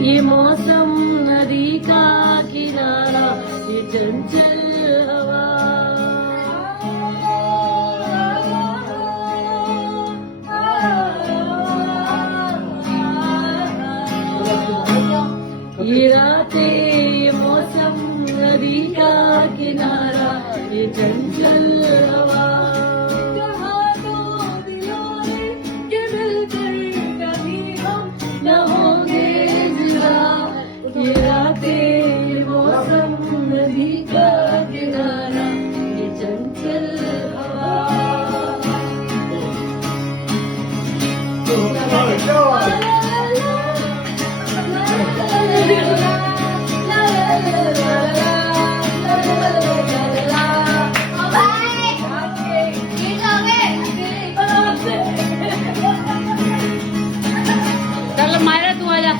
ये मौसम नदी का किनारा, ये चंचल हवा। ये रातें, ये मौसम नदी का किनारा, ये चंचल हवा। कहाँ दो दिलों ने कि मिलकर कभी हम न होंगे जुदा। ये रातें, ये मौसम नदी का किनारा, ये चंचल हवा। चल मारा तू आजा।